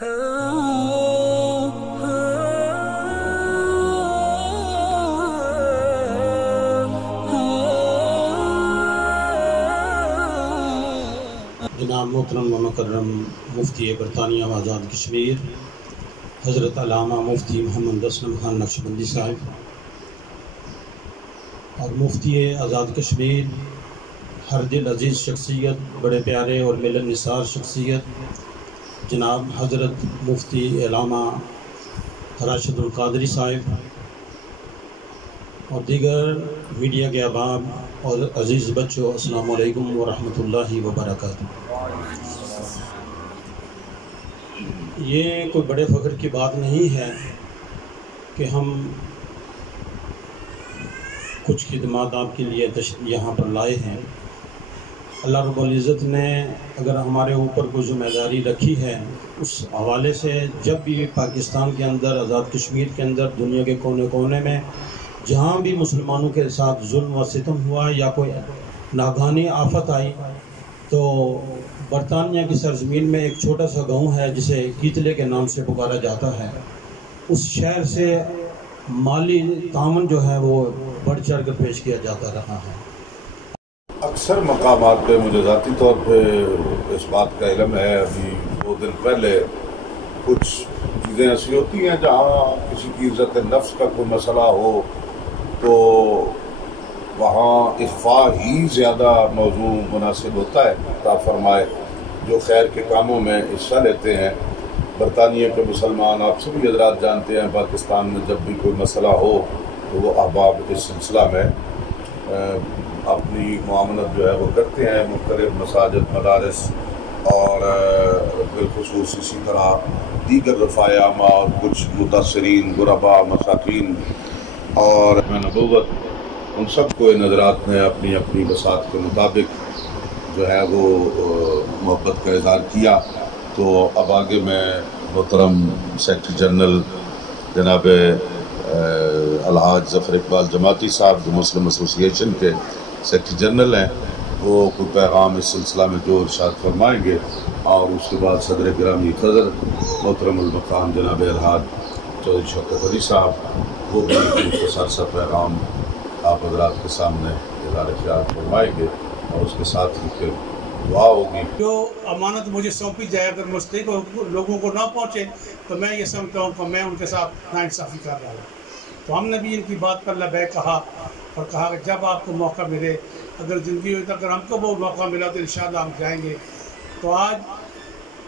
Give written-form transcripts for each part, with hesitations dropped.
جناب محترم و مکرم مفتی برطانیہ و آزاد کشمیر حضرت علامہ مفتی محمد اسلم خان نقشبندی صاحب اور مفتی آزاد کشمیر ہر دل عزیز شخصیت، بڑے پیارے اور ملن نثار شخصیت جناب حضرت مفتی علامہ راشد القادری صاحب اور دیگر میڈیا کے احباب اور عزیز بچوں، السلام علیکم ورحمۃ اللہ وبرکاتہ۔ یہ کوئی بڑے فخر کی بات نہیں ہے کہ ہم کچھ خدمات آپ کے لیے یہاں پر لائے ہیں۔ اللہ رب العزت نے اگر ہمارے اوپر کوئی ذمہ داری رکھی ہے، اس حوالے سے جب بھی پاکستان کے اندر، آزاد کشمیر کے اندر، دنیا کے کونے کونے میں جہاں بھی مسلمانوں کے ساتھ ظلم و ستم ہوا یا کوئی ناگہانی آفت آئی، تو برطانیہ کی سرزمین میں ایک چھوٹا سا گاؤں ہے جسے کیتلے کے نام سے پکارا جاتا ہے، اس شہر سے مالی تعاون جو ہے وہ بڑھ چڑھ کر پیش کیا جاتا رہا ہے۔ اکثر مقامات پہ مجھے ذاتی طور پہ اس بات کا علم ہے، ابھی 2 دن پہلے کچھ چیزیں ایسی ہوتی ہیں جہاں کسی کی عزت نفس کا کوئی مسئلہ ہو تو وہاں اخفاء ہی زیادہ موضوع مناسب ہوتا ہے۔ عطا فرمائے جو خیر کے کاموں میں حصہ لیتے ہیں، برطانیہ کے مسلمان آپ سبھی حضرات جانتے ہیں، پاکستان میں جب بھی کوئی مسئلہ ہو تو وہ احباب اس سلسلہ میں اپنی معاونت جو ہے وہ کرتے ہیں۔ مختلف مساجد، مدارس اور بالخصوص اسی طرح دیگر رفاع عامہ اور کچھ متاثرین، غرباء، مساکین اور نبوت، ان سب کو ان حضرات نے اپنی اپنی بساط کے مطابق جو ہے وہ محبت کا اظہار کیا۔ تو اب آگے میں محترم سیکرٹری جنرل جناب الحاج ظفر اقبال جماعتی صاحب جو مسلم ایسوسی ایشن کے سیکرٹری جنرل ہیں، وہ کوئی پیغام اس سلسلہ میں جو ارشاد فرمائیں گے، اور اس کے بعد صدر گرامی قدر محترم المقام جناب الحاج چودھری شوکت علی صاحب وہ بھی مختصر سا پیغام آپ حضرات کے سامنے اظہار خیال فرمائیں گے، اور اس کے ساتھ ہی پھر دعا ہوگی۔ جو امانت مجھے سونپی جائے اگر مستحق لوگوں کو نہ پہنچے تو میں یہ سمجھتا ہوں کہ میں ان کے ساتھ ناانصافی کر رہا ہوں۔ تو ہم نے بھی ان کی بات پر لبیک کہا اور کہا کہ جب آپ کو موقع ملے، اگر زندگی ہوئی تو اگر ہم کو وہ موقع ملا تو انشاءاللہ ہم جائیں گے۔ تو آج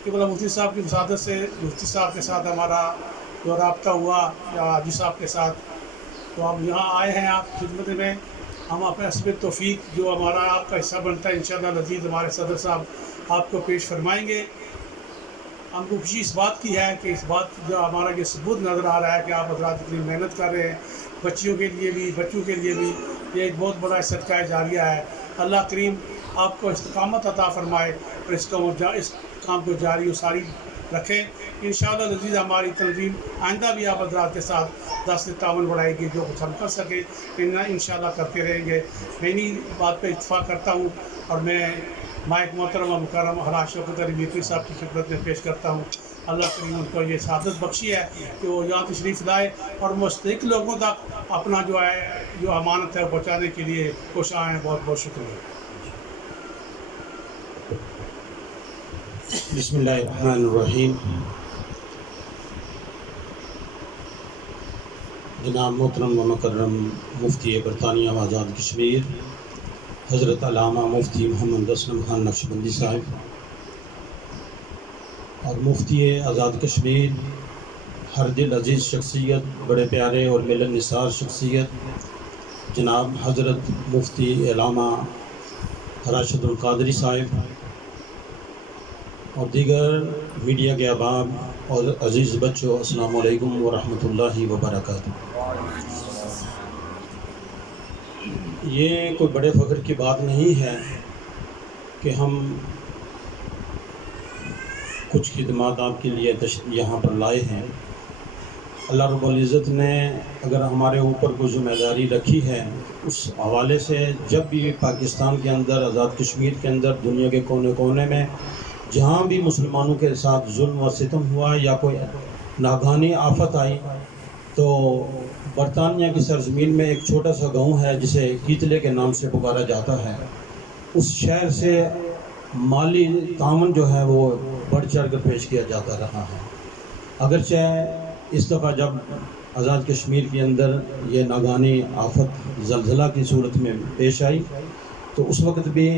قبلہ مفتی صاحب کی مساعدت سے مفتی صاحب کے ساتھ ہمارا جو رابطہ ہوا یا حاجی صاحب کے ساتھ، تو ہم یہاں آئے ہیں آپ خدمت میں۔ ہم اپنے حسب توفیق جو ہمارا آپ کا حصہ بنتا ہے انشاءاللہ لذیذ ہمارے صدر صاحب آپ کو پیش فرمائیں گے۔ ہم کو خوشی اس بات کی ہے کہ اس بات جو ہمارا یہ ثبوت نظر آ رہا ہے کہ آپ حضرات اتنی محنت کر رہے ہیں، بچیوں کے لیے بھی، بچوں کے لیے بھی، یہ ایک بہت بڑا صدقہ جاریہ ہے۔ اللہ کریم آپ کو استقامت عطا فرمائے اور اس کام کو جاری و ساری رکھیں۔ انشاءاللہ لذیذ ہماری تنظیم آئندہ بھی آپ حضرات کے ساتھ دست تعاون بڑھائے گی، جو کچھ ہم کر سکیں انشاءاللہ کرتے رہیں گے۔ میں انہی بات پہ اتفاق کرتا ہوں اور میں مائک محترم و مکرم حضرت شوکت علی میتری صاحب کی خدمت میں پیش کرتا ہوں۔ اللہ کریم ان کو یہ سعادت بخشی ہے کہ وہ یہاں تشریف لائے اور مستحق لوگوں تک اپنا جو امانت ہے پہنچانے کے لیے کوشاں ہیں۔ بہت بہت شکریہ۔ بسم اللہ الرحمن الرحیم۔ جناب محترم و مکرم مفتی برطانیہ و آزاد کشمیر حضرت علامہ مفتی محمد اسلم خان نقشبندی صاحب اور مفتی آزاد کشمیر ہر دل عزیز شخصیت، بڑے پیارے اور ملن نثار شخصیت جناب حضرت مفتی علامہ راشد القادری صاحب اور دیگر میڈیا کے احباب اور عزیز بچوں، السلام علیکم ورحمۃ اللہ وبرکاتہ۔ یہ کوئی بڑے فخر کی بات نہیں ہے کہ ہم کچھ خدمات آپ کے لیے یہاں پر لائے ہیں۔ اللہ رب العزت نے اگر ہمارے اوپر کوئی ذمہ داری رکھی ہے، اس حوالے سے جب بھی پاکستان کے اندر، آزاد کشمیر کے اندر، دنیا کے کونے کونے میں جہاں بھی مسلمانوں کے ساتھ ظلم و ستم ہوا یا کوئی ناگہانی آفت آئی تو برطانیہ کی سرزمین میں ایک چھوٹا سا گاؤں ہے جسے کیتلے کے نام سے پکارا جاتا ہے، اس شہر سے مالی تعاون جو ہے وہ بڑھ چڑھ کر پیش کیا جاتا رہا ہے۔ اگرچہ اس دفعہ جب آزاد کشمیر کے اندر یہ ناگہانی آفت زلزلہ کی صورت میں پیش آئی تو اس وقت بھی